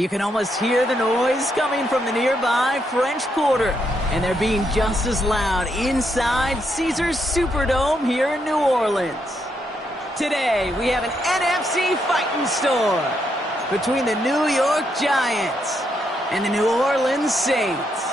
You can almost hear the noise coming from the nearby French Quarter, and they're being just as loud inside Caesars Superdome here in New Orleans. Today, we have an NFC fighting store between the New York Giants and the New Orleans Saints.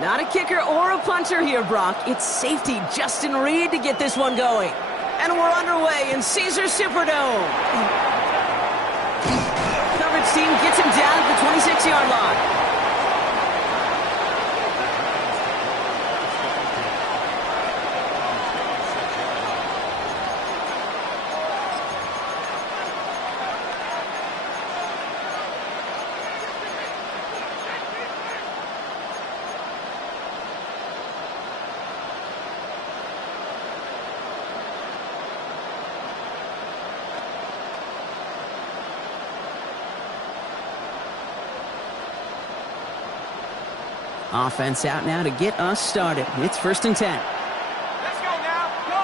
Not a kicker or a puncher here, Brock. It's safety Justin Reed to get this one going. And we're underway in Caesars Superdome. Coverage team gets him down at the 26-yard line. Offense out now to get us started. It's 1st and 10. Let's go now. Go.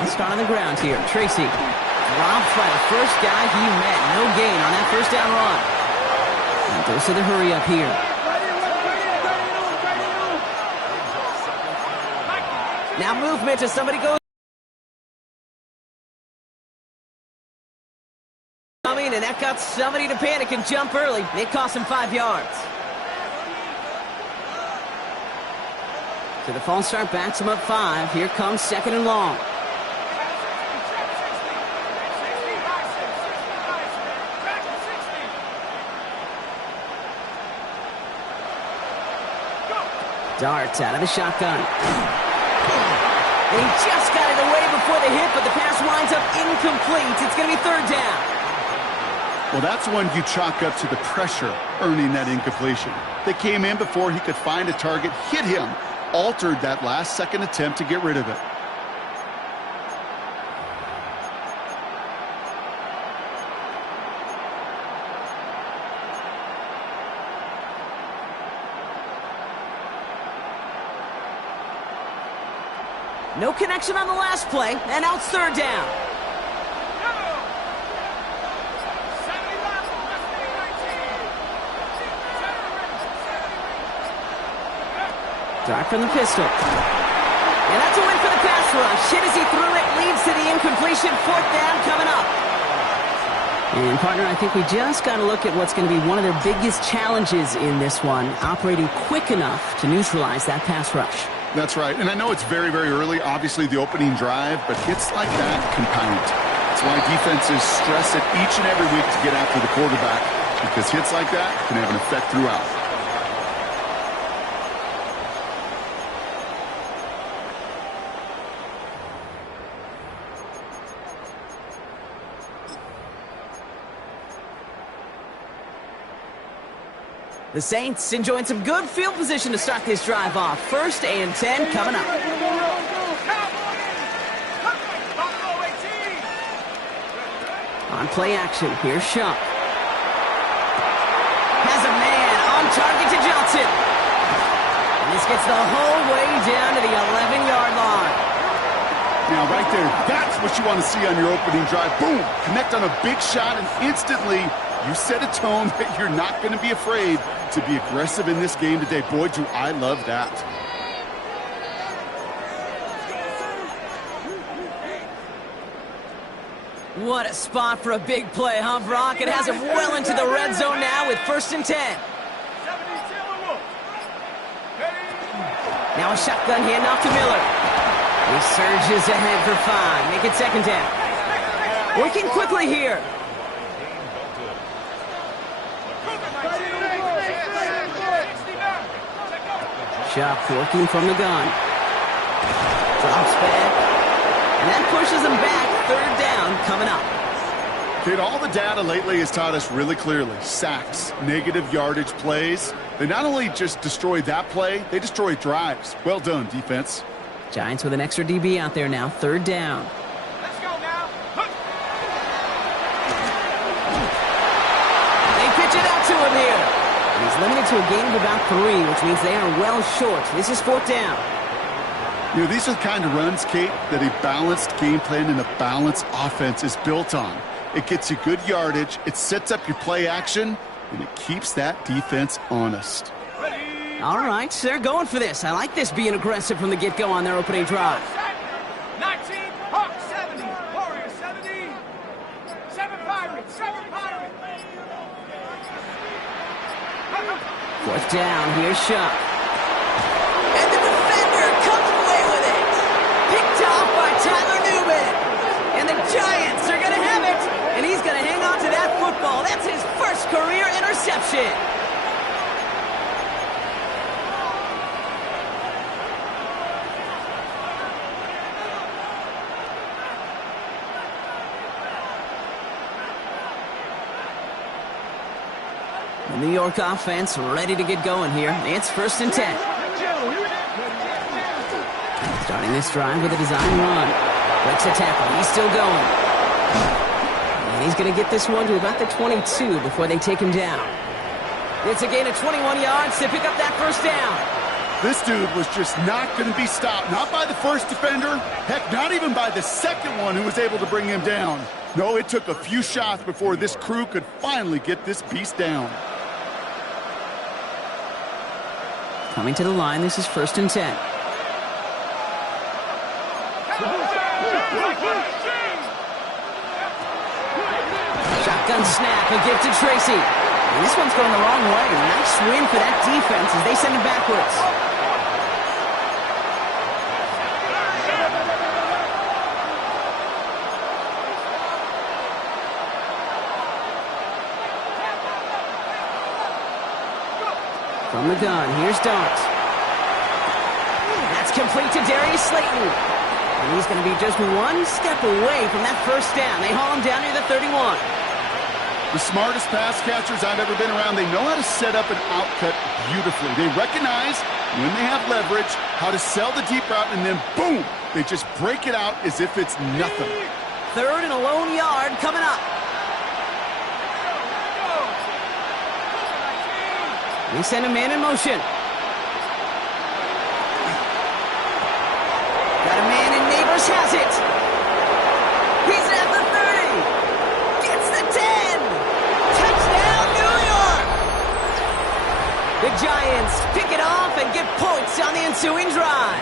Let's start on the ground here. Tracy dropped by the first guy he met. No gain on that first down run. And goes to the hurry up here. Now movement as somebody goes. And that got somebody to panic and jump early. It cost him 5 yards. So the false start backs him up 5. Here comes 2nd and long. Darts out of the shotgun. And he just got it away before the hit, but the pass winds up incomplete. It's going to be 3rd down. Well, that's one you chalk up to the pressure earning that incompletion. They came in before he could find a target, hit him, altered that last-second attempt to get rid of it. No connection on the last play, and now it's 3rd down. Dart from the pistol. And that's a win for the pass rush. Hit as he threw it, leads to the incompletion. 4th down coming up. And, partner, I think we just got to look at what's going to be one of their biggest challenges in this one, operating quick enough to neutralize that pass rush. That's right. And I know it's very, very early, obviously the opening drive, but hits like that compound. That's why defenses stress it each and every week to get after the quarterback, because hits like that can have an effect throughout. The Saints enjoying some good field position to start this drive off. 1st and 10 coming up. On play action, here's Shump. Has a man on target to Johnson. And this gets the whole way down to the 11-yard line. Now, right there, that's what you want to see on your opening drive. Boom! Connect on a big shot, and instantly you set a tone that you're not going to be afraid to be aggressive in this game today. Boy, do I love that. What a spot for a big play, huh, Brock? It has him well into the red zone now with 1st and 10. Now a shotgun handoff to Miller. He surges ahead for 5. Make it 2nd down. Working quickly here. Shump working from the gun. Drops back. And that pushes them back. Third down coming up. Kid, all the data lately has taught us really clearly. Sacks, negative yardage plays. They not only just destroy that play, they destroy drives. Well done, defense. Giants with an extra DB out there now. Third down. Let's go now. Look. They pitch it out to him here. And he's limited to a gain of about 3, which means they are well short. This is fourth down. You know, these are the kind of runs, Kate, that a balanced game plan and a balanced offense is built on. It gets you good yardage, it sets up your play action, and it keeps that defense honest. All right, they're going for this. I like this being aggressive from the get-go on their opening drive. 19, Hawks 70, Warriors 70, 7 Pirates, 7 Pirates. Fourth down, here's Shuck. And the defender comes away with it. Picked off by Tyler Newman. And the Giants are going to have it. And he's going to hang on to that football. That's his first career interception. The New York offense ready to get going here. It's 1st and 10. Starting this drive with a design run. Breaks a tackle. He's still going. And he's going to get this one to about the 22 before they take him down. It's a gain of 21 yards to pick up that first down. This dude was just not going to be stopped. Not by the first defender. Heck, not even by the second one who was able to bring him down. No, it took a few shots before this crew could finally get this beast down. Coming to the line, this is 1st and 10. Shotgun snap, a gift to Tracy. And this one's going the wrong way. Nice win for that defense as they send him backwards. From the gun, here's Dart. That's complete to Darius Slayton. And he's going to be just one step away from that first down. They haul him down near the 31. The smartest pass catchers I've ever been around, they know how to set up an outcut beautifully. They recognize when they have leverage, how to sell the deep route, and then boom, they just break it out as if it's nothing. 3rd and a lone yard coming up. They send a man in motion. Got a man in Neighbors, has it. He's at the 30. Gets the 10. Touchdown, New York. The Giants pick it off and get points on the ensuing drive.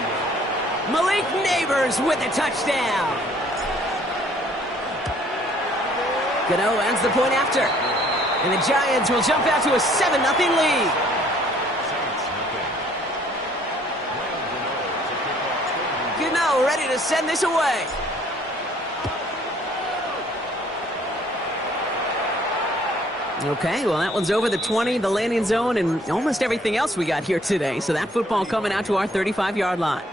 Malik Neighbors with a touchdown. Gano ends the point after. And the Giants will jump out to a 7-0 lead. Gano ready to send this away. Okay, well, that one's over the 20, the landing zone, and almost everything else we got here today. So that football coming out to our 35-yard line.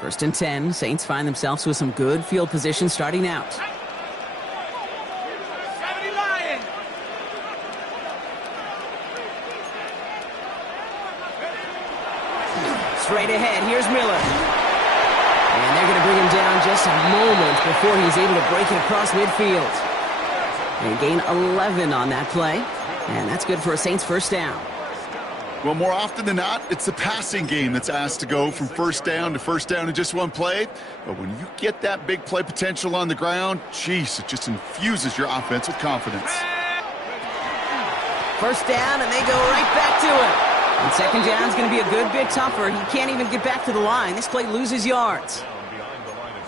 First and 10, Saints find themselves with some good field position starting out. 70 Lions. Straight ahead, here's Miller. And they're going to bring him down just a moment before he's able to break it across midfield. They gain 11 on that play, and that's good for a Saints first down. Well, more often than not, it's the passing game that's asked to go from first down in just one play. But when you get that big play potential on the ground, geez, it just infuses your offense with confidence. First down, and they go right back to it. And second down is going to be a good bit tougher. He can't even get back to the line. This play loses yards.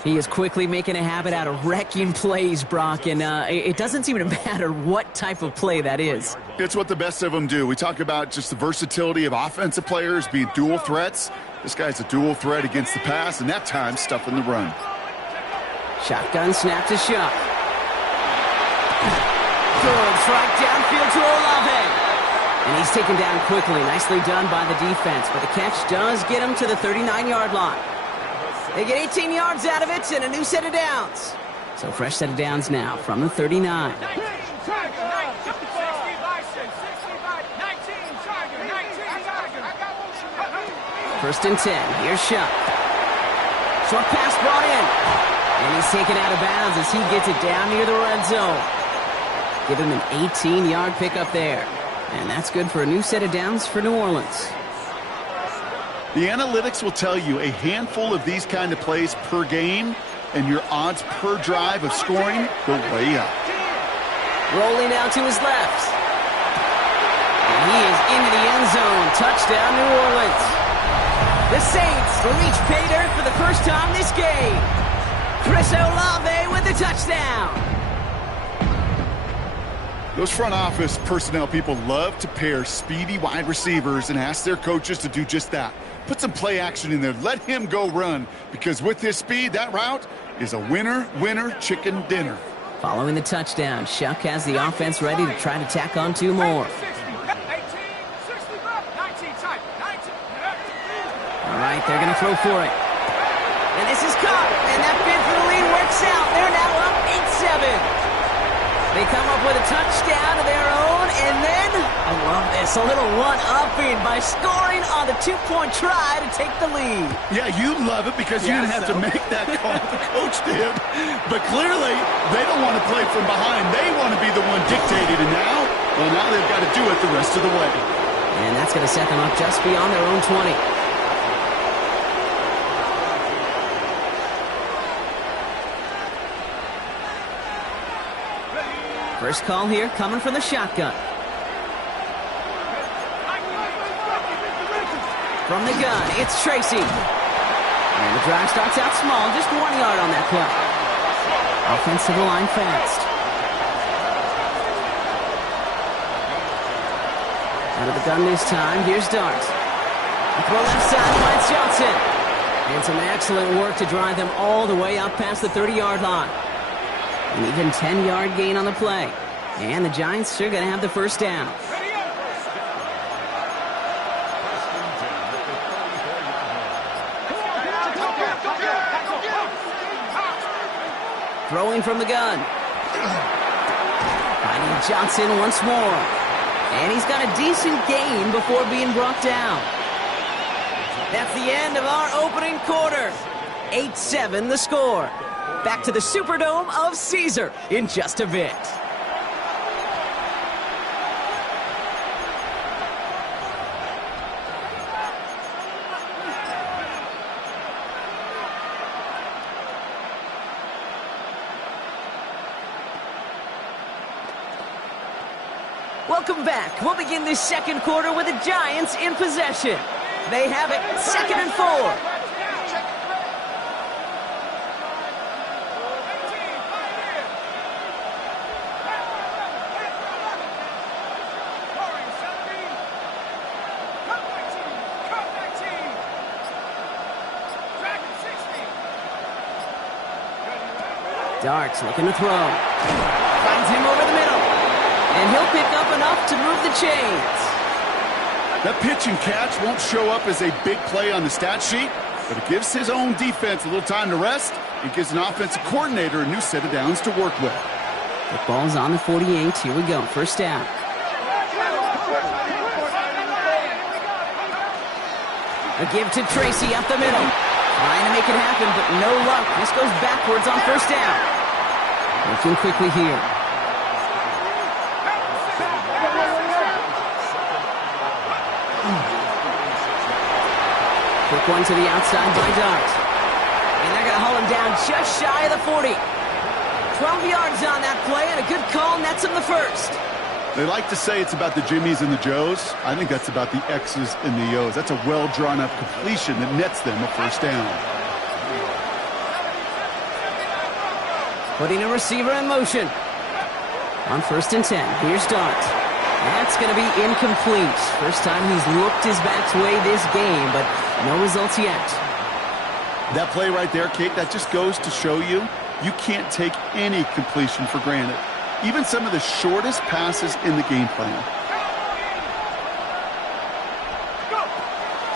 He is quickly making a habit out of wrecking plays, Brock, and it doesn't seem to matter what type of play that is. It's what the best of them do. We talk about just the versatility of offensive players being dual threats. This guy's a dual threat against the pass, and that time stuffing the run. Shotgun snap to Shuck. Good strike downfield to Olave. And he's taken down quickly. Nicely done by the defense. But the catch does get him to the 39-yard line. They get 18 yards out of it and a new set of downs. So fresh set of downs now from the 39. First and 10. Here's Shuck. Short pass brought in. And he's taken out of bounds as he gets it down near the red zone. Give him an 18-yard pickup there. And that's good for a new set of downs for New Orleans. The analytics will tell you a handful of these kind of plays per game, and your odds per drive of scoring go way up. Rolling out to his left. And he is into the end zone. Touchdown, New Orleans. The Saints reach pay dirt for the first time this game. Chris Olave with the touchdown. Those front office personnel people love to pair speedy wide receivers and ask their coaches to do just that. Put some play action in there. Let him go run, because with his speed, that route is a winner, chicken dinner. Following the touchdown, Shuck has the offense ready to try to tack on two more. All right, they're going to throw for it. And this is caught, and that bid for the lead works out. They're now up 8-7. They come up with a touchdown of their own, and then, I love this, a little one-upping by scoring on the two-point try to take the lead. Yeah, you love it because you didn't have to make that call. The coach did. But clearly, they don't want to play from behind. They want to be the one dictated, and now they've got to do it the rest of the way. And that's going to set them up just beyond their own 20. First call here coming from the shotgun. From the gun, it's Tracy. And the drive starts out small, just 1 yard on that play. Offensive line fast. Out of the gun this time, here's Dart. Throw left side finds Johnson. And some excellent work to drive them all the way up past the 30-yard line. An even 10-yard gain on the play. And the Giants are going to have the first down. Throwing from the gun. Finding Johnson once more. And he's got a decent gain before being brought down. That's the end of our opening quarter. 8-7 the score. Back to the Superdome of Caesar in just a bit. Welcome back. We'll begin this second quarter with the Giants in possession. They have it 2nd and 4. Darts looking to throw. Finds him over the middle. And he'll pick up enough to move the chains. That pitch and catch won't show up as a big play on the stat sheet, but it gives his own defense a little time to rest. It gives an offensive coordinator a new set of downs to work with. The ball's on the 48. Here we go. First down. A give to Tracy up the middle. Trying to make it happen, but no luck. This goes backwards on first down. Looking quickly here. Quick one to the outside by Dart. And they're going to haul him down just shy of the 40. 12 yards on that play, and a good call nets him the first. They like to say it's about the Jimmies and the Joes. I think that's about the X's and the O's. That's a well-drawn-up completion that nets them a first down. Putting a receiver in motion. On 1st and 10, here's Dart. That's going to be incomplete. First time he's looked his back's way this game, but no results yet. That play right there, Kate, that just goes to show you can't take any completion for granted. Even some of the shortest passes in the game plan.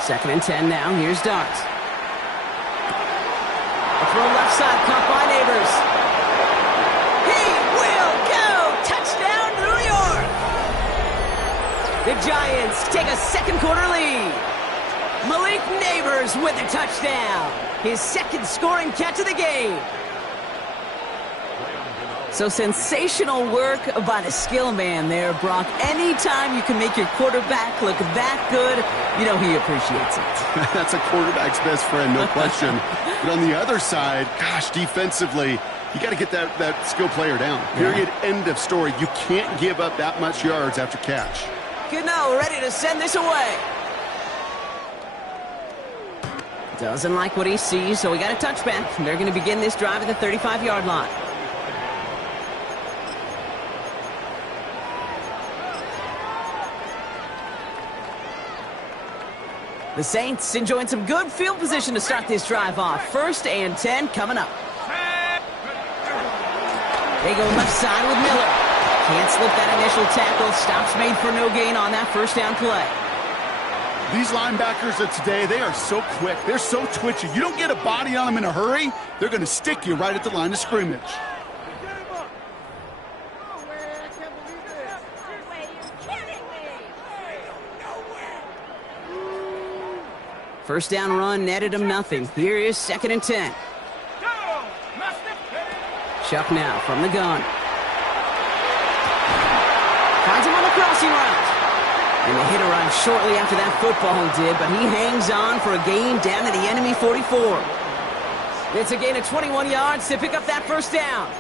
Second and 10 now. Here's Darts. A throw left side, caught by Neighbors. He will go! Touchdown, New York! The Giants take a second quarter lead. Malik Neighbors with a touchdown. His second scoring catch of the game. So sensational work by the skill man there, Brock. Anytime you can make your quarterback look that good, you know he appreciates it. That's a quarterback's best friend, no question. But on the other side, gosh, defensively, you got to get that skill player down. Period, end of story. You can't give up that much yards after catch. Gano ready to send this away. Doesn't like what he sees, so we got a touchback. They're going to begin this drive at the 35-yard line. The Saints enjoying some good field position to start this drive off. First and 10 coming up. They go left side with Miller. Can't slip that initial tackle. Stops made for no gain on that first down play. These linebackers of today, they are so quick. They're so twitchy. You don't get a body on them in a hurry, they're going to stick you right at the line of scrimmage. First down run netted him nothing. Here is second and 10. Chuck now from the gun. Finds him on the crossing route. And the hit arrived shortly after that football did, but he hangs on for a gain down to the enemy 44. It's a gain of 21 yards to pick up that first down.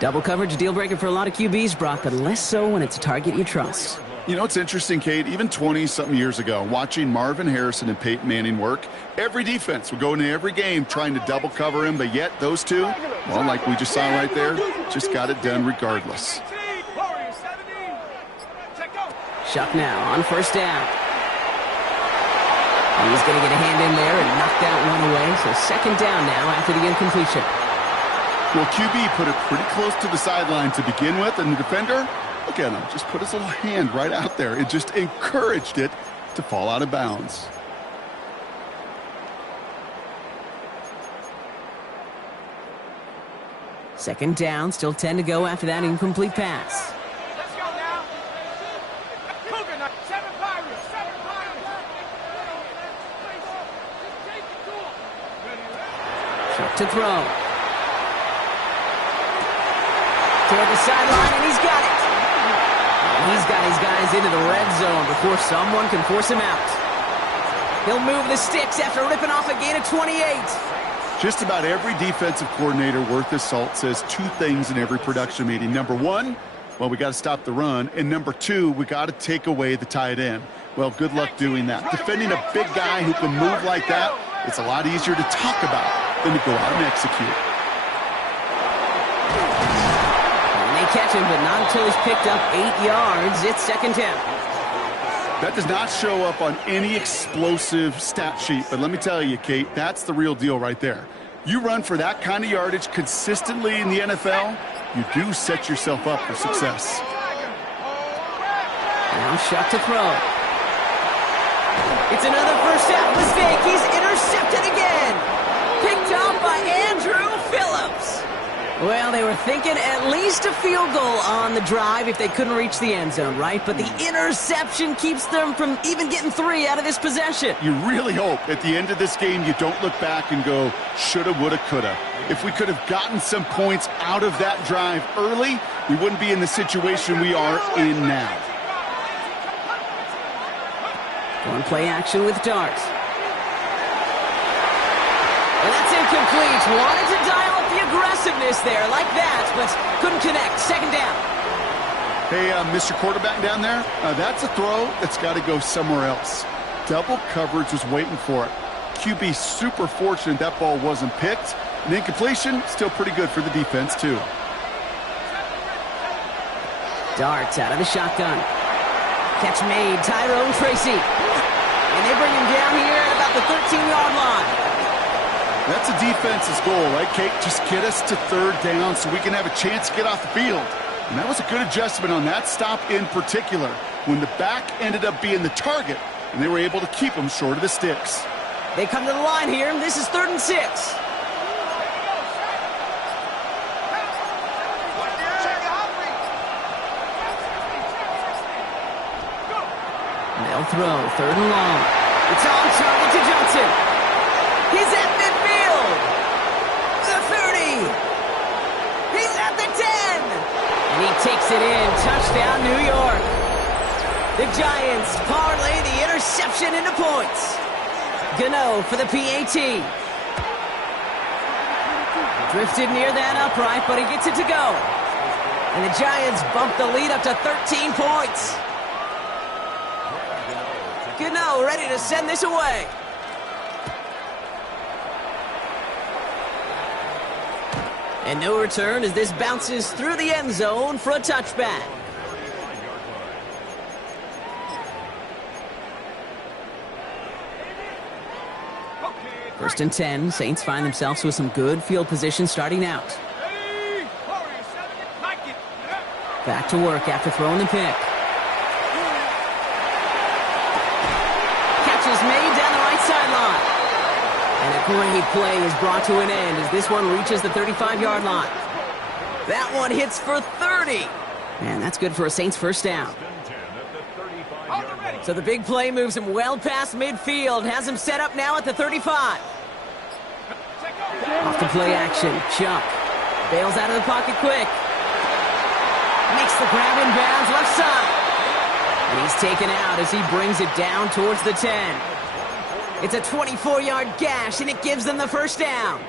Double coverage, a deal breaker for a lot of QBs, Brock, but less so when it's a target you trust. You know, it's interesting, Kate, even 20-something years ago, watching Marvin Harrison and Peyton Manning work, every defense would go into every game trying to double cover him, but yet those two, well, like we just saw right there, just got it done regardless. Chuck now on first down. He's going to get a hand in there and knock that one away, so second down now after the incompletion. Well, QB put it pretty close to the sideline to begin with, and the defender, look at him, just put his little hand right out there. It just encouraged it to fall out of bounds. Second down, still 10 to go after that incomplete pass. Let's go now. Cougar, 7 Pirates, 7 Pirates. Chuck to throw. Toward the sideline, and he's got it. And he's got his guys into the red zone before someone can force him out. He'll move the sticks after ripping off a gain of 28. Just about every defensive coordinator worth his salt says two things in every production meeting. Number one, well, we got to stop the run. And number two, we got to take away the tight end. Well, good luck doing that. Defending a big guy who can move like that, it's a lot easier to talk about than to go out and execute. Catch him, but not until he's picked up 8 yards. It's second down. That does not show up on any explosive stat sheet, but let me tell you, Kate, that's the real deal right there. You run for that kind of yardage consistently in the NFL, you do set yourself up for success. Now shot to throw. It's another first half mistake. He's intercepted again. Picked off by Andrew Phillips. Well, they were thinking at least a field goal on the drive if they couldn't reach the end zone, right? But the interception keeps them from even getting 3 out of this possession. You really hope at the end of this game you don't look back and go, shoulda, woulda, coulda. If we could have gotten some points out of that drive early, we wouldn't be in the situation we are in now. Going play action with Darts. And that's incomplete. Wanted to dial up the aggressiveness there like that, but couldn't connect. Second down. Hey, Mr. Quarterback down there, that's a throw that's got to go somewhere else. Double coverage was waiting for it. QB super fortunate that ball wasn't picked. And incompletion, still pretty good for the defense, too. Darts out of the shotgun. Catch made, Tyrone Tracy. And they bring him down here at about the 13-yard line. That's a defense's goal, right, Kate? Just get us to third down so we can have a chance to get off the field. And that was a good adjustment on that stop in particular. When the back ended up being the target, and they were able to keep them short of the sticks. They come to the line here. This is 3rd and 6. They'll throw 3rd and long. It's on target to Johnson. He's at midfield. The 30. He's at the 10. And he takes it in. Touchdown, New York. The Giants parlay the interception into points. Gano for the PAT. Drifted near that upright, but he gets it to go. And the Giants bump the lead up to 13 points. Gano ready to send this away. And no return as this bounces through the end zone for a touchback. First and 10, Saints find themselves with some good field position starting out. Back to work after throwing the pick. Catch is made down the right sideline. And a great play is brought to an end as this one reaches the 35-yard line. That one hits for 30. And that's good for a Saints first down. So the big play moves him well past midfield, has him set up now at the 35. Off the play action, Chuck bails out of the pocket quick. Makes the grab in bounds left side. And he's taken out as he brings it down towards the 10. It's a 24-yard gash, and it gives them the first down.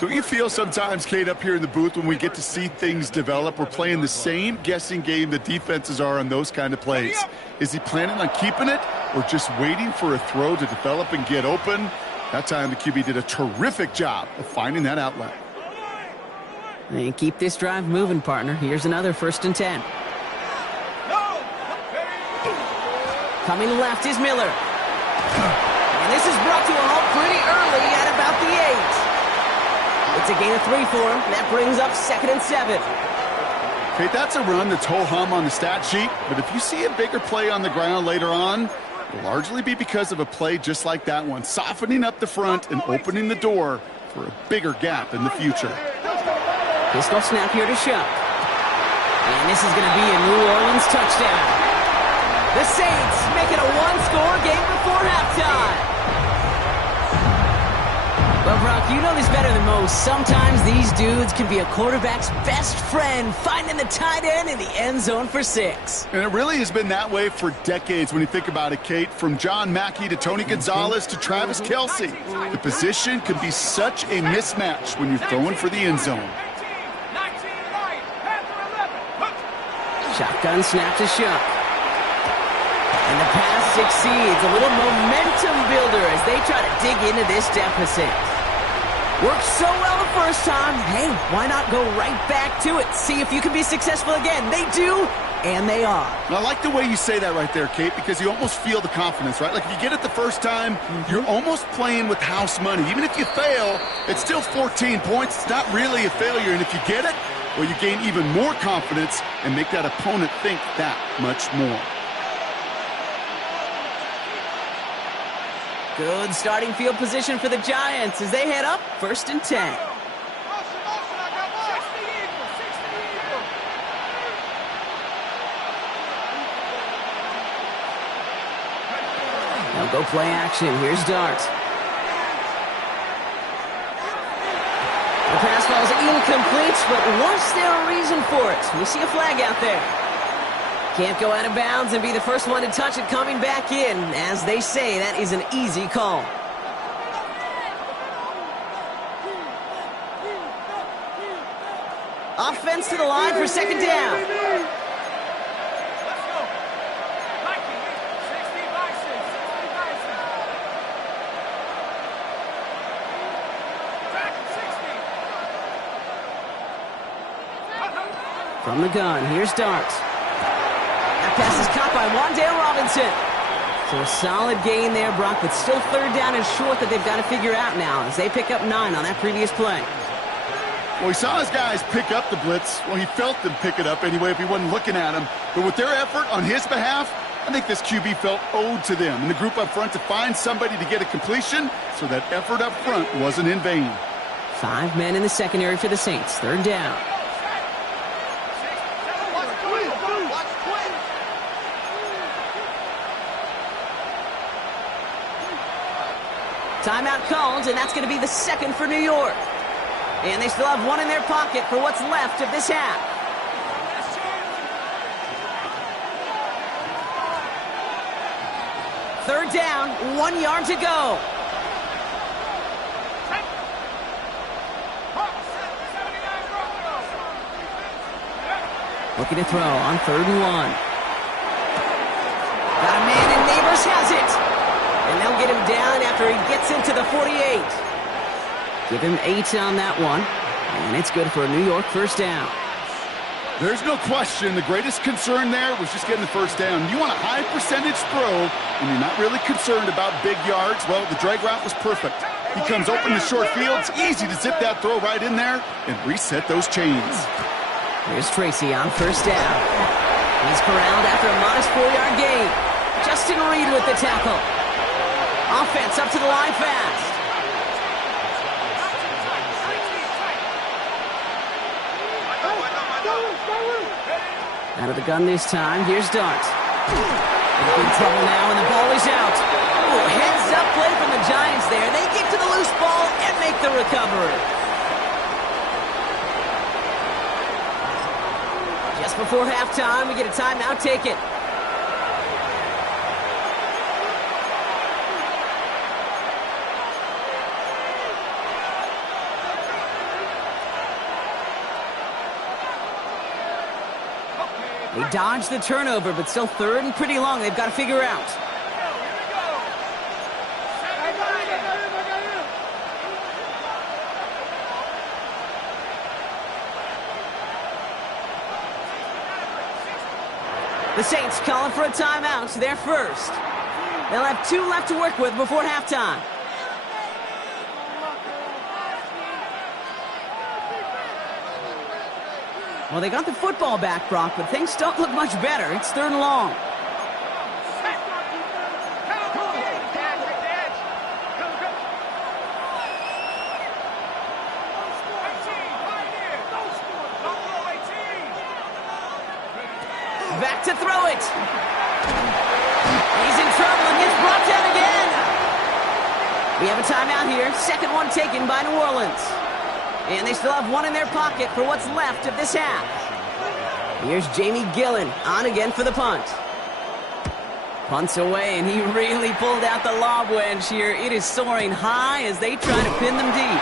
Don't you feel sometimes, Kate, up here in the booth when we get to see things develop, we're playing the same guessing game the defenses are on those kind of plays? Is he planning on keeping it or just waiting for a throw to develop and get open? That time the QB did a terrific job of finding that outlet. And keep this drive moving, partner. Here's another 1st and 10. Coming left is Miller. And this is brought to a halt pretty early at about the 8. It's a gain of 3 for him. That brings up 2nd and 7. Okay, that's a run that's ho-hum on the stat sheet, but if you see a bigger play on the ground later on, it'll largely be because of a play just like that one, softening up the front and opening the door for a bigger gap in the future. Pistol snap here to Shuck. And this is going to be a New Orleans touchdown. The Saints make it a one-score game before halftime. Well, Brock, you know this better than most. Sometimes these dudes can be a quarterback's best friend, finding the tight end in the end zone for 6. And it really has been that way for decades when you think about it, Kate. From John Mackey to Tony Gonzalez to Travis Kelce. The position can be such a mismatch when you're throwing for the end zone. Shotgun snap to Shuck. And the pass succeeds. A little momentum builder as they try to dig into this deficit. Worked so well the first time. Hey, why not go right back to it? See if you can be successful again. They do, and they are. I like the way you say that right there, Kate, because you almost feel the confidence, right? Like if you get it the first time, you're almost playing with house money. Even if you fail, it's still 14 points. It's not really a failure. And if you get it, well, you gain even more confidence and make that opponent think that much more. Good starting field position for the Giants as they head up 1st and 10. Now go play action. Here's Dart. The pass falls incomplete, but was there a reason for it? We see a flag out there. Can't go out of bounds and be the first one to touch it coming back in. As they say, that is an easy call. Offense to the line for 2nd down. Let's go. 60 by 6. From the gun, here's Dart. That pass is caught by Wan'Dale Robinson. So a solid gain there, Brock, but still 3rd down and short that they've got to figure out now as they pick up 9 on that previous play. Well, he saw his guys pick up the blitz. Well, he felt them pick it up anyway if he wasn't looking at him. But with their effort on his behalf, I think this QB felt owed to them and the group up front to find somebody to get a completion, so that effort up front wasn't in vain. 5 men in the secondary for the Saints. 3rd down. Timeout called, and that's going to be the 2nd for New York. And they still have 1 in their pocket for what's left of this half. Third down, 1 yard to go. Looking to throw on 3rd and 1. Got a man, and Neighbors has it. And they'll get him down after he gets into the 48. Give him 8 on that one. And it's good for a New York 1st down. There's no question the greatest concern there was just getting the 1st down. You want a high percentage throw, and you're not really concerned about big yards. Well, the drag route was perfect. He comes open to short field. It's easy to zip that throw right in there and reset those chains. Here's Tracy on 1st down. He's corralled after a modest 4-yard gain. Justin Reed with the tackle. Offense up to the line fast. Out of the gun this time. Here's Dart. He's in trouble now, and the ball is out. Ooh, heads-up play from the Giants there. They get to the loose ball and make the recovery. Just before halftime, we get a timeout taken. They dodged the turnover, but still 3rd and pretty long. They've got to figure out. The Saints calling for a timeout. They're first. They'll have 2 left to work with before halftime. Well, they got the football back, Brock, but things don't look much better. It's 3rd and long. Back to throw it. He's in trouble and gets brought down again. We have a timeout here. 2nd one taken by New Orleans. And they still have 1 in their pocket for what's left of this half. Here's Jamie Gillen on again for the punt. Punts away, and he really pulled out the lob wedge here. It is soaring high as they try to pin them deep.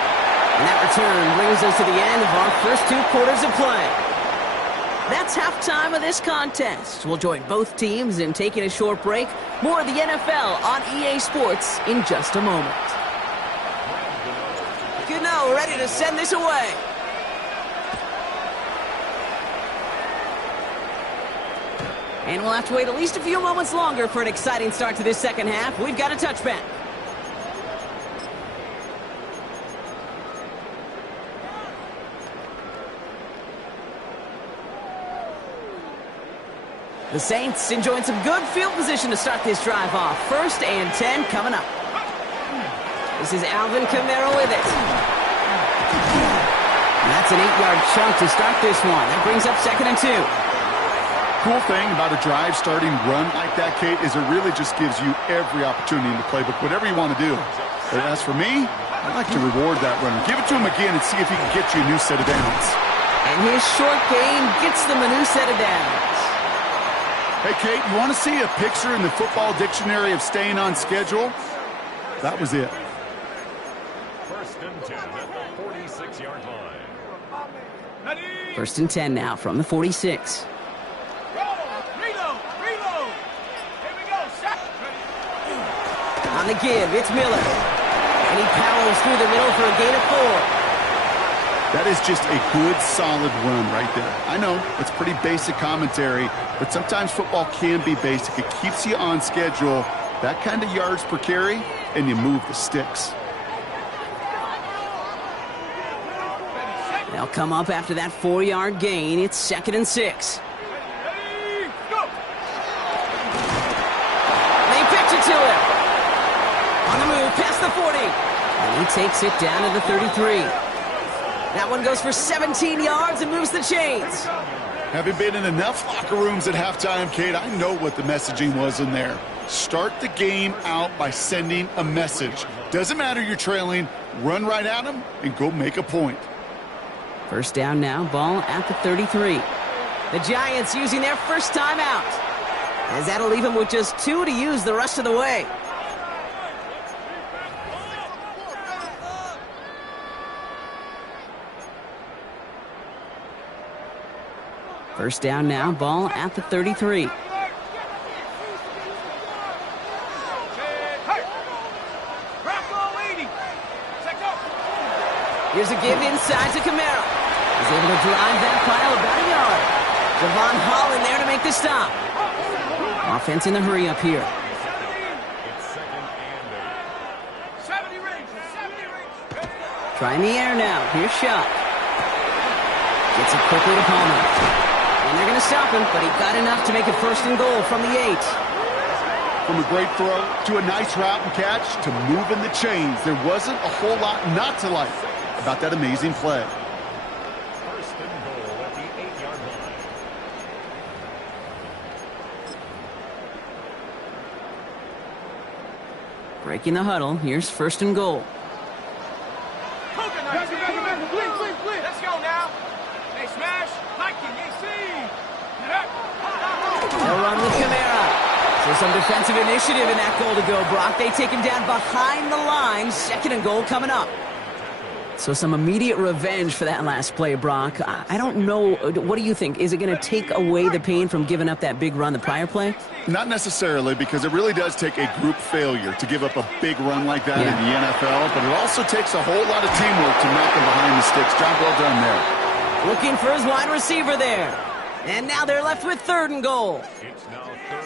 And that return brings us to the end of our first 2 quarters of play. That's halftime of this contest. We'll join both teams in taking a short break. More of the NFL on EA Sports in just a moment. Gano ready to send this away. And we'll have to wait at least a few moments longer for an exciting start to this 2nd half. We've got a touchback. The Saints enjoying some good field position to start this drive off. 1st and 10 coming up. This is Alvin Kamara with it. And that's an 8-yard chunk to start this one. That brings up 2nd and 2. Cool thing about a drive starting run like that, Kate, is it really just gives you every opportunity in the playbook, whatever you want to do. But as for me, I'd like to reward that runner. Give it to him again and see if he can get you a new set of downs. And his short gain gets them a new set of downs. Hey, Kate, you want to see a picture in the football dictionary of staying on schedule? That was it. 1st and 10 at the 46-yard line. 1st and 10 now from the 46. On the give, it's Miller. And he powers through the middle for a gain of 4. That is just a good, solid run right there. I know, it's pretty basic commentary, but sometimes football can be basic. It keeps you on schedule, that kind of yards per carry, and you move the sticks. They'll come up after that 4-yard gain. It's 2nd and 6. And he takes it down to the 33. That one goes for 17 yards and moves the chains. Having been in enough locker rooms at halftime, Kate, I know what the messaging was in there. Start the game out by sending a message. Doesn't matter you're trailing, run right at them and go make a point. First down now, ball at the 33. The Giants using their first timeout, as that'll leave them with just 2 to use the rest of the way. First down now, ball at the 33. Here's a give inside to Camaro. He's able to drive that pile about a yard. Javon Holland there to make the stop. Offense in the hurry up here. Trying the air now. Here's Shot. Gets it quickly to Palmer. And they're going to stop him, but he got enough to make it first and goal from the 8. From a great throw to a nice route and catch to moving the chains, there wasn't a whole lot not to like about that amazing play. First and goal at the 8-yard line. Breaking the huddle. Here's first and goal. Let's go now. They smash. Hiking. They'll run with Camara. So some defensive initiative in that goal to go, Brock. They take him down behind the line. Second and goal coming up. So some immediate revenge for that last play, Brock. I don't know. What do you think? Is it going to take away the pain from giving up that big run the prior play? Not necessarily, because it really does take a group failure to give up a big run like that in the NFL, but it also takes a whole lot of teamwork to knock him behind the sticks. Job well done there. Looking for his wide receiver there. And now they're left with third and goal.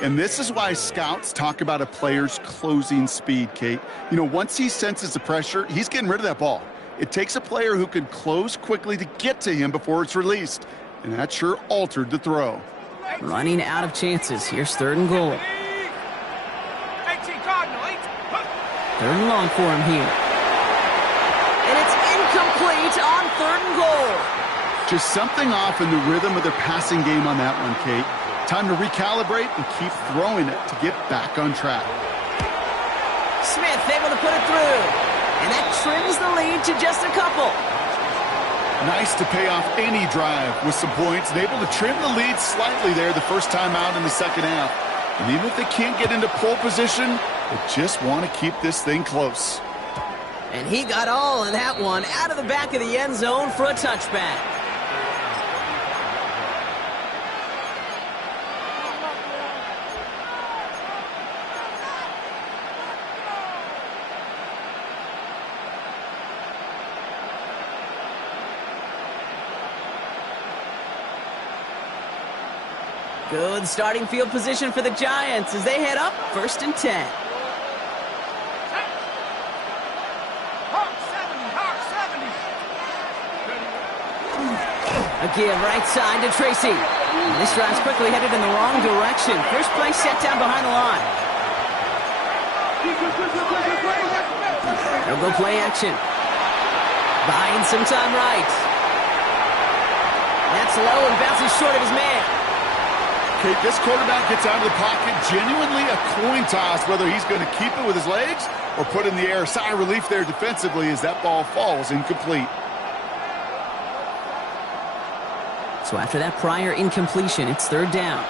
And this is why scouts talk about a player's closing speed, Kate. You know, once he senses the pressure, he's getting rid of that ball. It takes a player who can close quickly to get to him before it's released. And that sure altered the throw. Running out of chances. Here's third and goal. Third and long for him here. And it's incomplete on third and goal. Just something off in the rhythm of their passing game on that one, Kate. Time to recalibrate and keep throwing it to get back on track. Smith able to put it through. And that trims the lead to just a couple. Nice to pay off any drive with some points and able to trim the lead slightly there the first time out in the second half. And even if they can't get into pole position, they just want to keep this thing close. And he got all of that one out of the back of the end zone for a touchback. Good starting field position for the Giants as they head up first and 10. A give right side to Tracy. And this drive's quickly headed in the wrong direction. First play set down behind the line. They'll go play action. Buying some time right. That's low and bounces short of his man. Kate, this quarterback gets out of the pocket, genuinely a coin toss, whether he's going to keep it with his legs or put in the air. Sigh of relief there defensively as that ball falls incomplete. So after that prior incompletion, it's third down.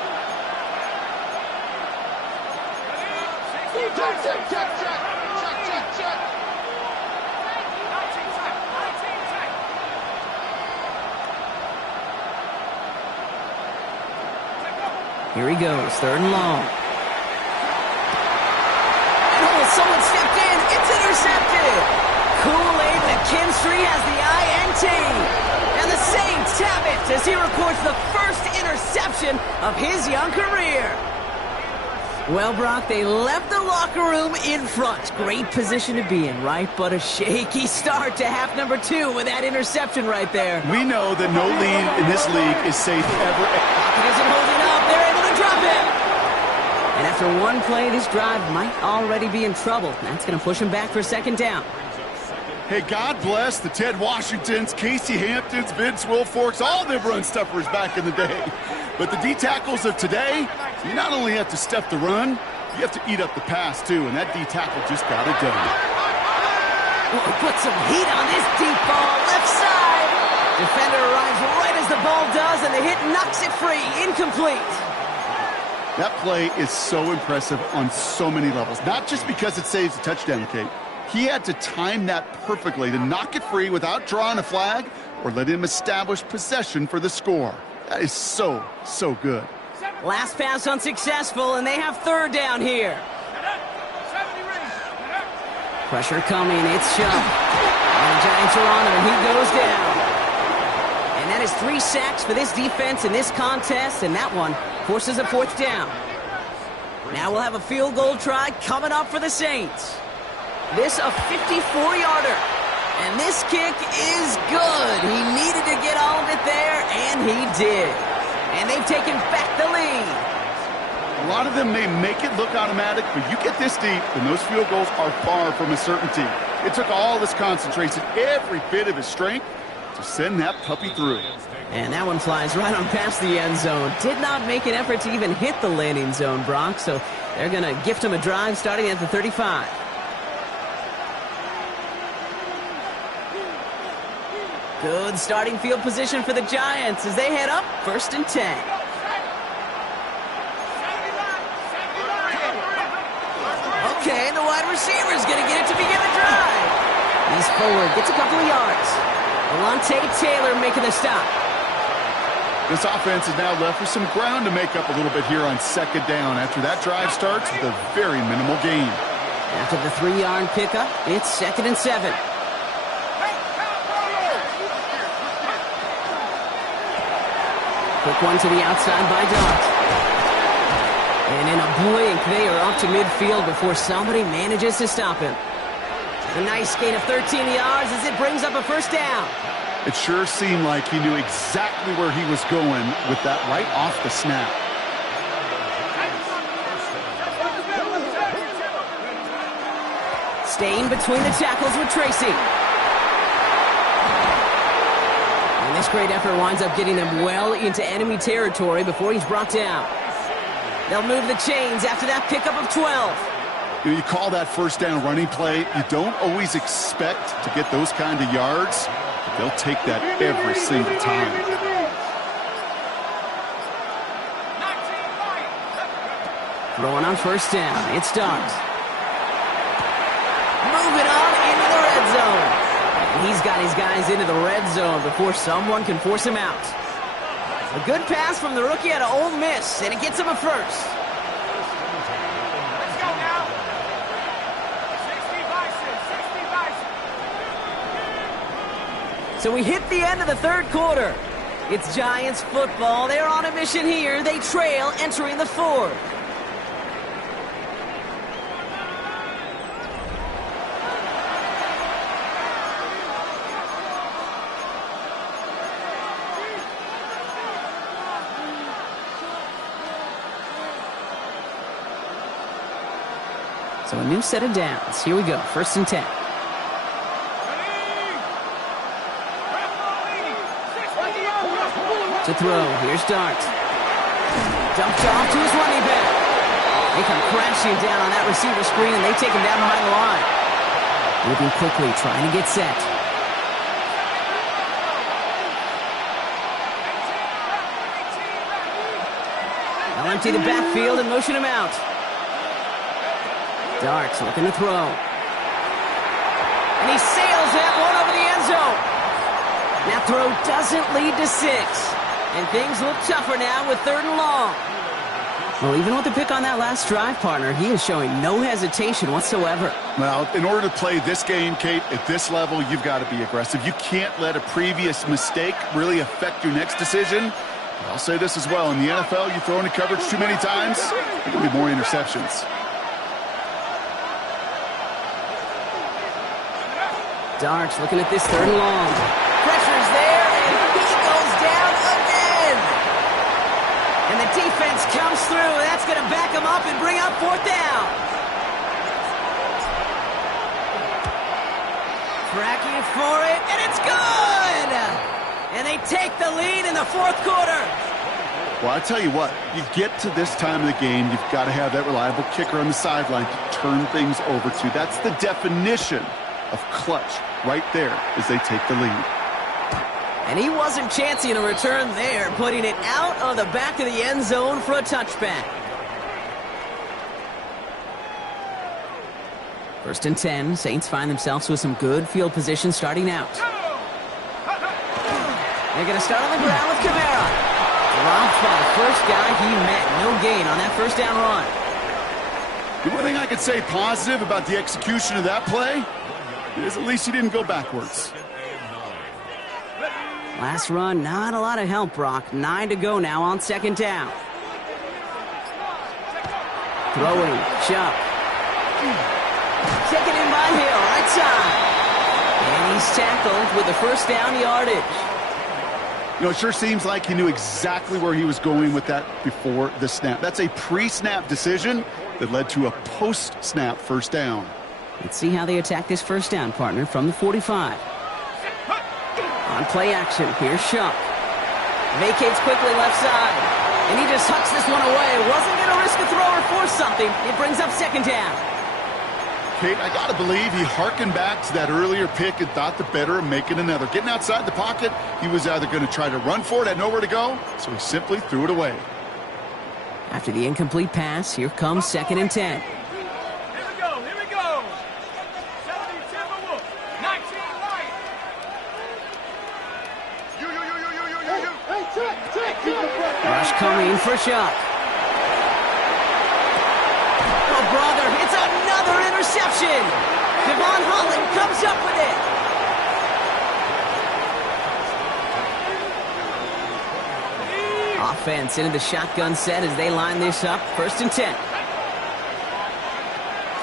Here he goes, third and long. Oh, someone stepped in. It's intercepted. Kool-Aid McKinstry has the INT. And the Saints have it as he records the first interception of his young career. Well, Brock, they left the locker room in front. Great position to be in, right? But a shaky start to half number 2 with that interception right there. We know that no lead in this league is safe ever. Pocket isn't holding up. They're able to drop it. And after one play, this drive might already be in trouble. That's going to push him back for second down. Hey, God bless the Ted Washingtons, Casey Hamptons, Vince Wilforks, all them run stuffers back in the day. But the D-tackles of today, you not only have to stuff the run, you have to eat up the pass, too, and that D-tackle just got it done. Put some heat on this deep ball, left side. Defender arrives right as the ball does, and the hit knocks it free, incomplete. That play is so impressive on so many levels, not just because it saves a touchdown, Kate. He had to time that perfectly to knock it free without drawing a flag or let him establish possession for the score. That is so, so good. Last pass unsuccessful, and they have third down here. Pressure coming, it's Chubb. And the Giants are on him, and he goes down. And that is 3 sacks for this defense in this contest, and that one forces a fourth down. Now we'll have a field goal try coming up for the Saints. This a 54-yarder. And this kick is good. He needed to get all of it there, and he did. And they've taken back the lead. A lot of them may make it look automatic, but you get this deep, and those field goals are far from a certainty. It took all his concentration, every bit of his strength, to send that puppy through. And that one flies right on past the end zone. Did not make an effort to even hit the landing zone, Brock, so they're going to gift him a drive starting at the 35. Good starting field position for the Giants as they head up 1st and 10. Okay, the wide receiver is going to get it to begin the drive. He's forward, gets a couple of yards. Alontae Taylor making the stop. This offense is now left with some ground to make up a little bit here on 2nd down after that drive starts with a very minimal gain. After the 3-yard pickup, it's 2nd and 7. Quick one to the outside by Dart. And in a blink, they are up to midfield before somebody manages to stop him. A nice gain of 13 yards as it brings up a 1st down. It sure seemed like he knew exactly where he was going with that right off the snap. Staying between the tackles with Tracy. And this great effort winds up getting them well into enemy territory before he's brought down. They'll move the chains after that pickup of 12. You call that 1st down running play. You don't always expect to get those kind of yards, but they'll take that every single time. Throwing on 1st down. It's Dart. Moving on into the red zone. And he's got his guys into the red zone before someone can force him out. A good pass from the rookie out of Ole Miss, and it gets him a 1st. Let's go now. 60 Bison. So we hit the end of the 3rd quarter. It's Giants football. They're on a mission here. They trail entering the 4th. So a new set of downs. Here we go. 1st and 10. To throw. Here's Dart. Dumped off to his running back. They come crashing down on that receiver screen, and they take him down behind the line. Moving quickly, trying to get set. They'll empty the backfield and motion him out. Dart's looking to throw. And he sails that one over the end zone. That throw doesn't lead to 6. And things look tougher now with 3rd and long. Well, even with the pick on that last drive, partner, he is showing no hesitation whatsoever. Well, in order to play this game, Kate, at this level, you've got to be aggressive. You can't let a previous mistake really affect your next decision. But I'll say this as well. In the NFL, you throw into coverage too many times, there can be more interceptions. Dart's looking at this 3rd and long. Pressure's there, and he goes down again. And the defense comes through. That's going to back him up and bring up 4th down. Tracking for it, and it's good! And they take the lead in the fourth quarter. Well, I tell you what, you get to this time of the game, you've got to have that reliable kicker on the sideline to turn things over to. That's the definition of clutch right there as they take the lead. And he wasn't chancing a return there, putting it out of the back of the end zone for a touchback. 1st and 10, Saints find themselves with some good field position starting out. They're going to start on the ground with Kamara. Dropped by the first guy he met. No gain on that first down run. The one thing I could say positive about the execution of that play is at least he didn't go backwards. Last run, not a lot of help, Brock. 9 to go now on 2nd down. Throwing, Chuck. Taken in by Hill, right side. And he's tackled with the first down yardage. You know, it sure seems like he knew exactly where he was going with that before the snap. That's a pre-snap decision that led to a post-snap first down. Let's see how they attack this first down, partner, from the 45. On play action, here's Shuck. Vacates quickly left side. And he just hucks this one away. Wasn't going to risk a throw or force something. It brings up 2nd down. Kate, I got to believe he hearkened back to that earlier pick and thought the better of making another. Getting outside the pocket, he was either going to try to run for it, had nowhere to go, so he simply threw it away. After the incomplete pass, here comes 2nd and 10. Here we go, here we go. 70 Timberwolves, 19 Lions. You. Rush coming for Shuck. Oh, brother, it's another interception. Devon Holland comes up with it. Offense into the shotgun set as they line this up. 1st and 10.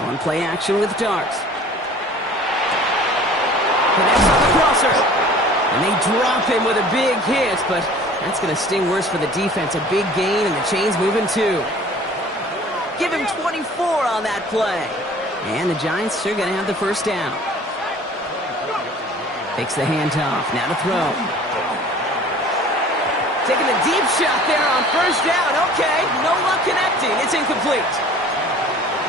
On play action with Darts. Connects on the crosser. And they drop him with a big hit, but that's going to sting worse for the defense. A big gain, and the chain's moving too. Give him 24 on that play. And the Giants are going to have the first down. Takes the handoff. Now to throw. Taking a deep shot there on first down. Okay, no luck connecting. It's incomplete.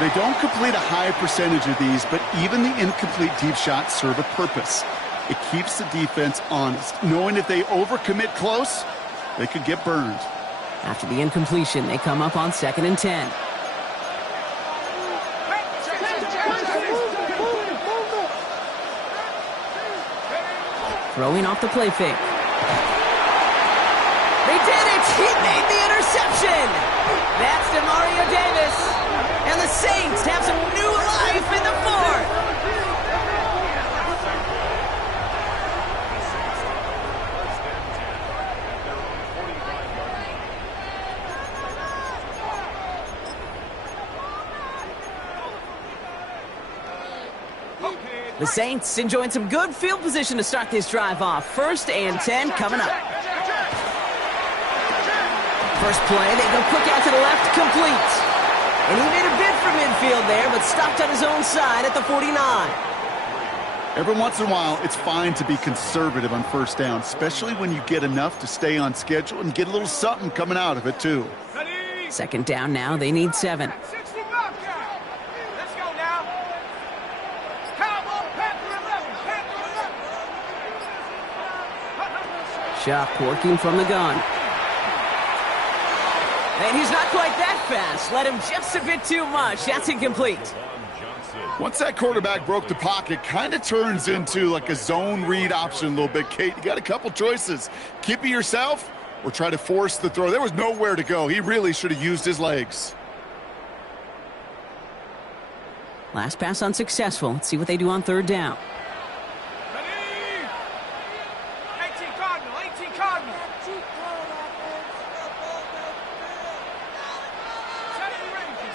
They don't complete a high percentage of these, but even the incomplete deep shots serve a purpose. It keeps the defense honest, knowing if they overcommit close, they could get burned. After the incompletion, they come up on 2nd and 10. Throwing off the play fake. They did it! He made the interception! That's DeMario Davis. And the Saints have some new life in the fourth. The Saints enjoying some good field position to start this drive off. 1st and 10 coming up. First play, they go quick out to the left, complete. And he made a bid for midfield there, but stopped on his own side at the 49. Every once in a while, it's fine to be conservative on first down, especially when you get enough to stay on schedule and get a little something coming out of it, too. 2nd down now, they need 7. Let's go now. Cowboy, Panther 11, Shuck working from the gun. And he's not quite that fast. Let him just a bit too much. That's incomplete. Once that quarterback broke the pocket, kind of turns into like a zone read option a little bit. Kate, you got a couple choices. Keep it yourself or try to force the throw. There was nowhere to go. He really should have used his legs. Last pass unsuccessful. Let's see what they do on 3rd down. Ready? 18 Cardinal, 18 Cardinal. 70 Ranger.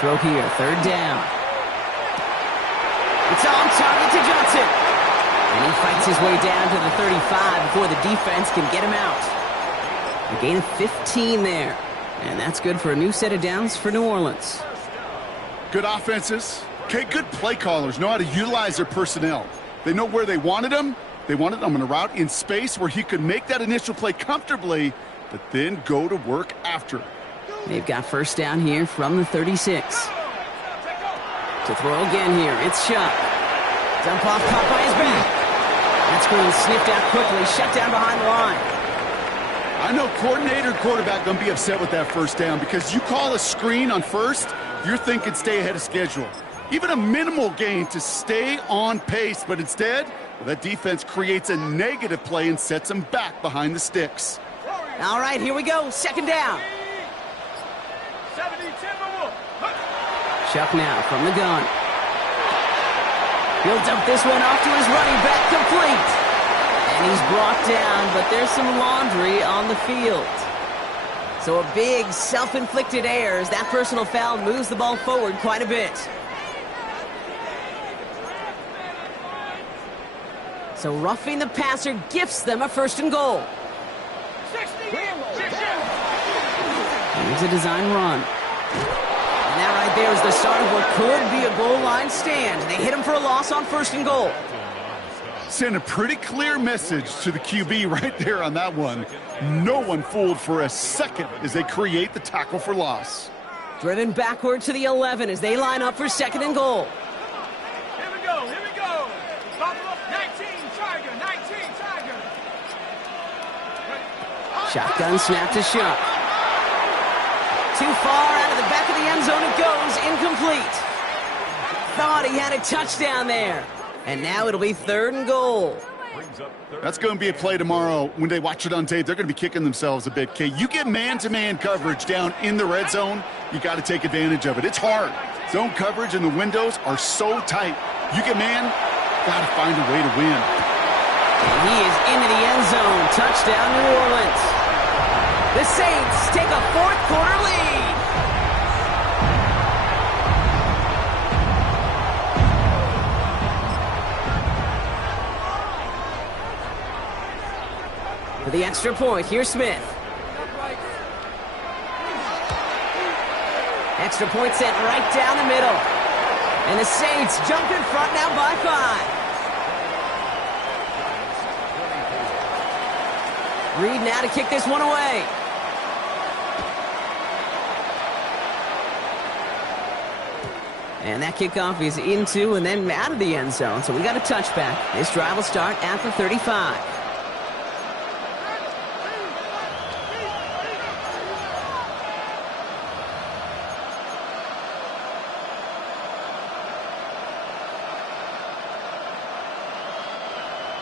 Throw here, 3rd down. It's on target to Johnson. And he fights his way down to the 35 before the defense can get him out. A gain of 15 there. And that's good for a new set of downs for New Orleans. Good offenses, Okay, good play callers know how to utilize their personnel. They know where they wanted him. They wanted him on a route in space where he could make that initial play comfortably, but then go to work after. They've got first down here from the 36. To throw again here, it's Shuck. Dump off, caught by his back. That screen sniffed out quickly, shut down behind the line. I know coordinator and quarterback going to be upset with that first down because you call a screen on first, you're thinking stay ahead of schedule. Even a minimal gain to stay on pace, but instead, that defense creates a negative play and sets them back behind the sticks. All right, here we go, second down. 70 Timberwolves. Chuck now from the gun. He'll dump this one off to his running back, complete. And he's brought down, but there's some laundry on the field. So a big self-inflicted error as that personal foul moves the ball forward quite a bit. So roughing the passer gifts them a first and goal. 60. Here's a design run. And that right there is the start of what could be a goal line stand. They hit him for a loss on first and goal. Send a pretty clear message to the QB right there on that one. No one fooled for a second as they create the tackle for loss. Driven backward to the 11 as they line up for second and goal. Here we go. Buffalo, 19, Tiger, 19, Tiger. Shotgun snap to Shuck. Too far out of the back of the end zone it goes, incomplete. Thought he had a touchdown there. And now it'll be third and goal. That's going to be a play tomorrow. When they watch it on tape, they're going to be kicking themselves a bit. You get man-to-man coverage down in the red zone, you got to take advantage of it. It's hard. Zone coverage and the windows are so tight. You get man, got to find a way to win. And he is into the end zone. Touchdown, New Orleans. The Saints take a fourth quarter lead. For the extra point, here's Smith. Extra point sent right down the middle. And the Saints jump in front now by 5. Reed now to kick this one away. And that kickoff is into and then out of the end zone. So we got a touchback. This drive will start at the 35.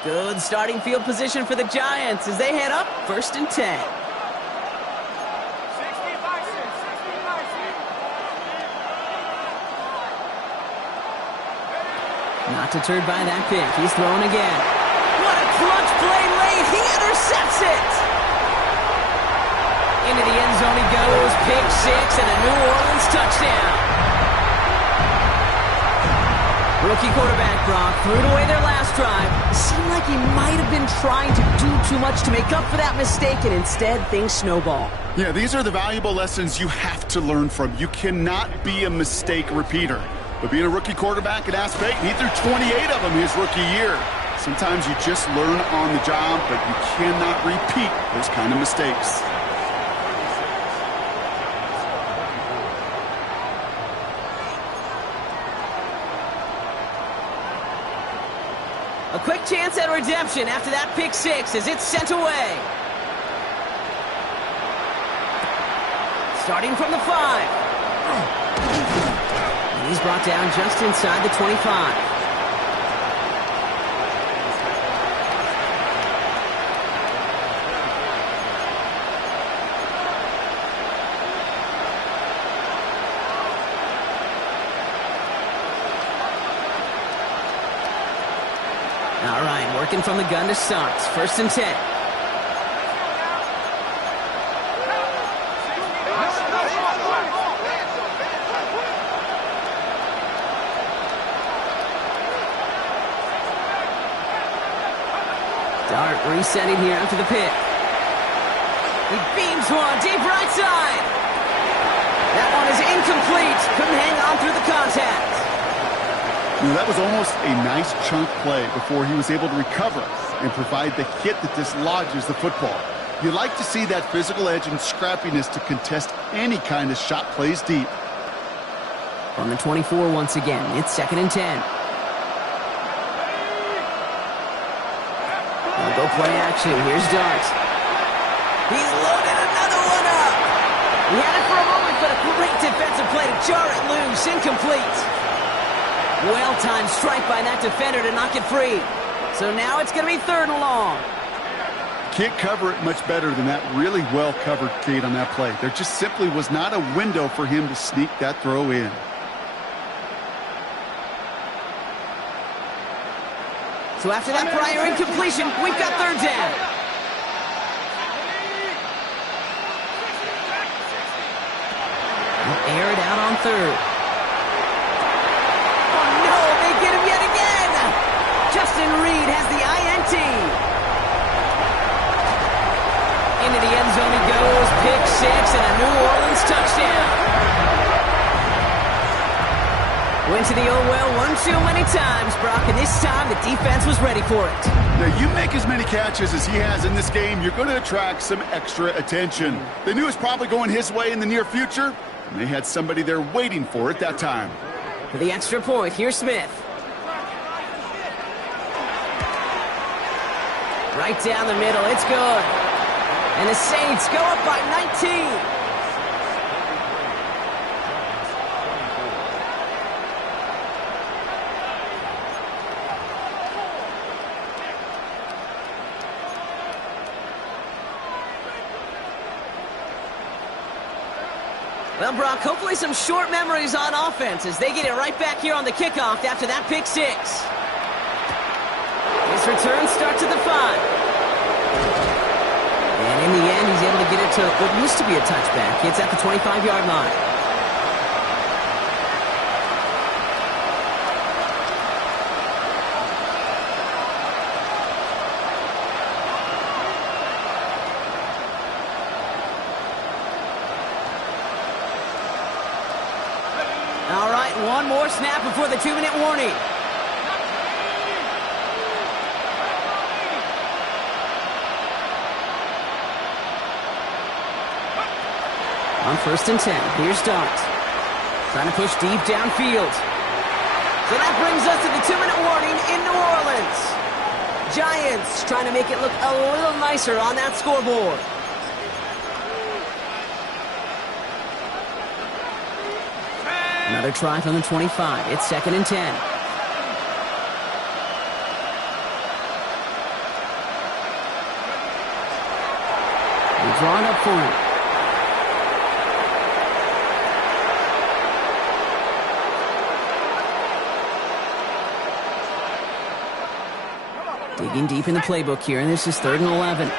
Good starting field position for the Giants as they head up first and 10. Not deterred by that pick. He's throwing again. What a clutch play late. He intercepts it. Into the end zone he goes. Pick 6 and a New Orleans touchdown. Rookie quarterback Brock threw it away their last drive. It seemed like he might have been trying to do too much to make up for that mistake, and instead things snowball. Yeah, these are the valuable lessons you have to learn from. You cannot be a mistake repeater. But being a rookie quarterback at Ass Payton, he threw 28 of them his rookie year. Sometimes you just learn on the job, but you cannot repeat those kind of mistakes. A quick chance at redemption after that pick 6 as it's sent away. Starting from the 5. And he's brought down just inside the 25. All right, working from the gun to start. First and 10. Dart resetting here after the pick. He beams one deep right side. That one is incomplete. Couldn't hang on through the contact. You know, that was almost a nice chunk play before he was able to recover and provide the hit that dislodges the football. You like to see that physical edge and scrappiness to contest any kind of shot plays deep. On the 24 once again, it's 2nd and 10. They'll go play action. Here's Dart. He's loaded another one up. He had it for a moment, but a great defensive play to jar it loose. Incomplete. Well-timed strike by that defender to knock it free. So now it's going to be 3rd and long. Can't cover it much better than that really well-covered gate on that play. There just simply was not a window for him to sneak that throw in. So after that prior incompletion, we've got 3rd down. We'll air it out on 3rd. Oh no, they get him yet again! Justin Reed has the INT. Into the end zone he goes, pick 6 and a New Orleans touchdown. Went to the old well one too many times, Brock, and this time the defense was ready for it. Now, you make as many catches as he has in this game, you're going to attract some extra attention. They knew it was probably going his way in the near future, and they had somebody there waiting for it that time. For the extra point, here's Smith. Right down the middle, it's good. And the Saints go up by 19. Well, Brock, hopefully some short memories on offense as they get it right back here on the kickoff after that pick 6. His return starts at the 5. And in the end, he's able to get it to what used to be a touchback. It's at the 25-yard line. All right, one more snap before the 2-minute warning. On 1st and 10, here's Dart. Trying to push deep downfield. So that brings us to the 2-minute warning in New Orleans. Giants trying to make it look a little nicer on that scoreboard. Another try from the 25. It's 2nd and 10. He's drawn up for him. Digging deep in the playbook here, and this is 3rd and 11.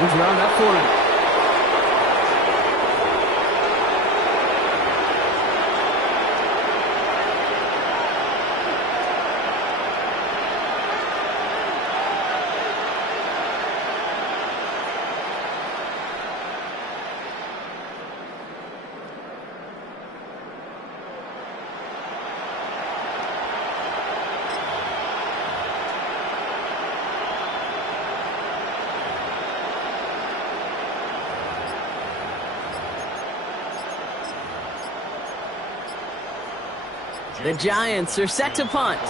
He's round up for him. The Giants are set to punt.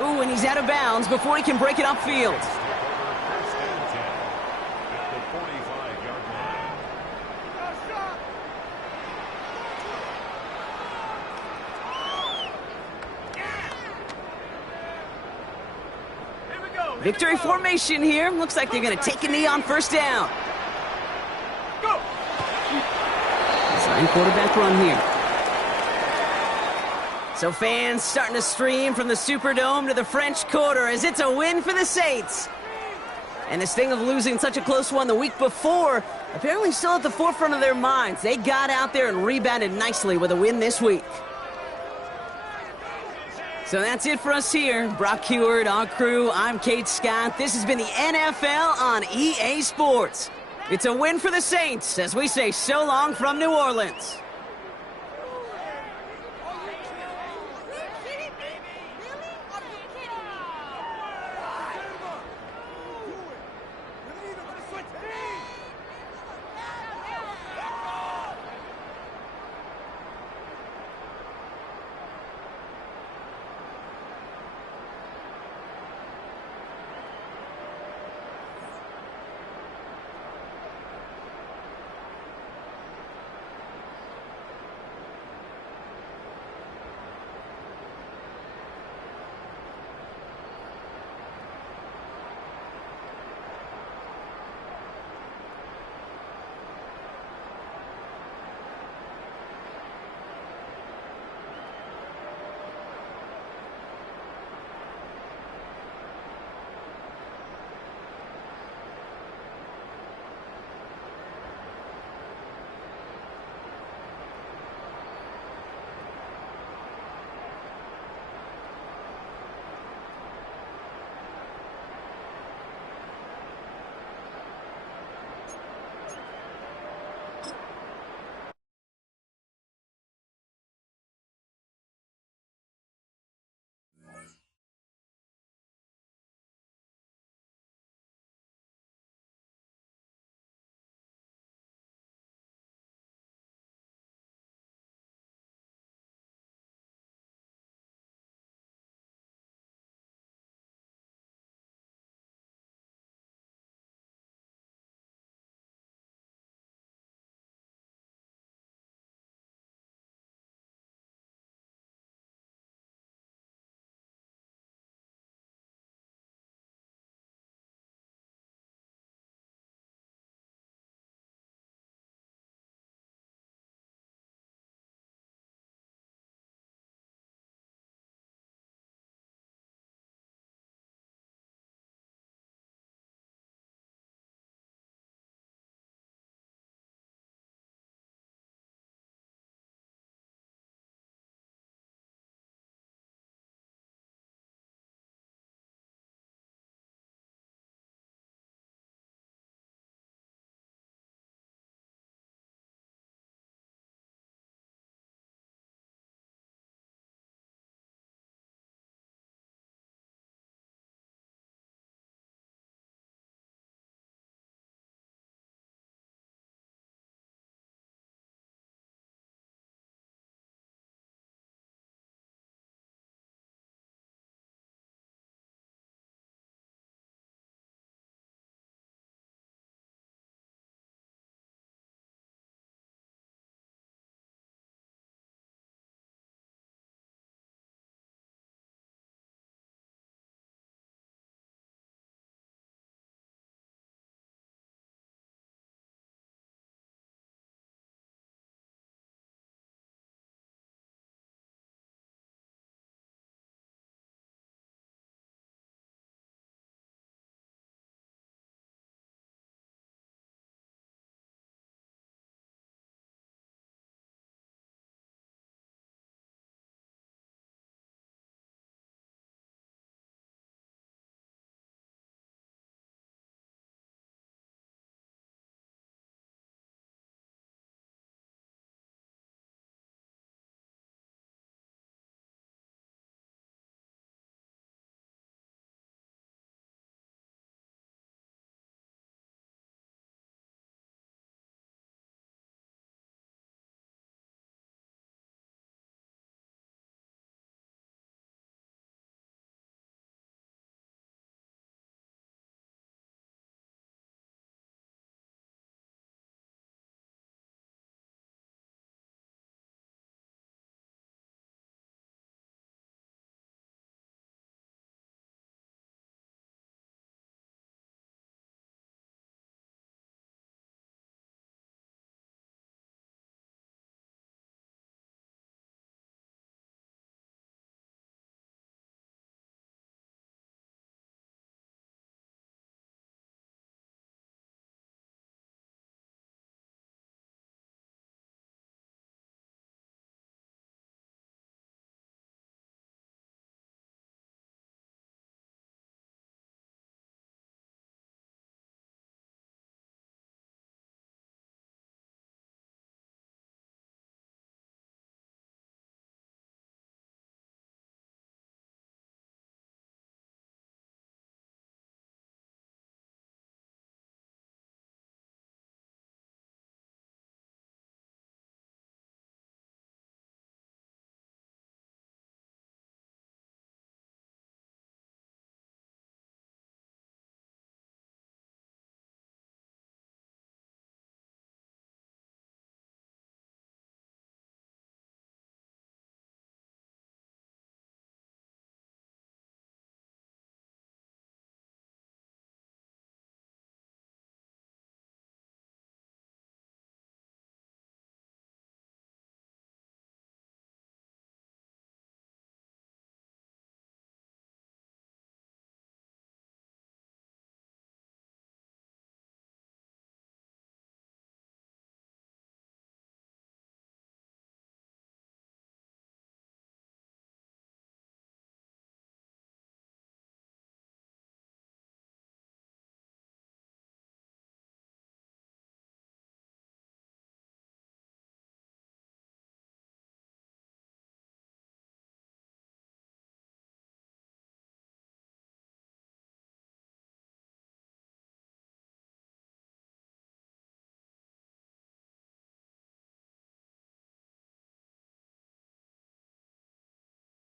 Ooh, and he's out of bounds before he can break it upfield. Victory formation here. Looks like they're going to take a knee on 1st down. Design quarterback run here. So fans starting to stream from the Superdome to the French Quarter as it's a win for the Saints. And this thing of losing such a close one the week before, apparently still at the forefront of their minds. They got out there and rebounded nicely with a win this week. So that's it for us here. Brock Heward, our crew, I'm Kate Scott. This has been the NFL on EA Sports. It's a win for the Saints as we say so long from New Orleans.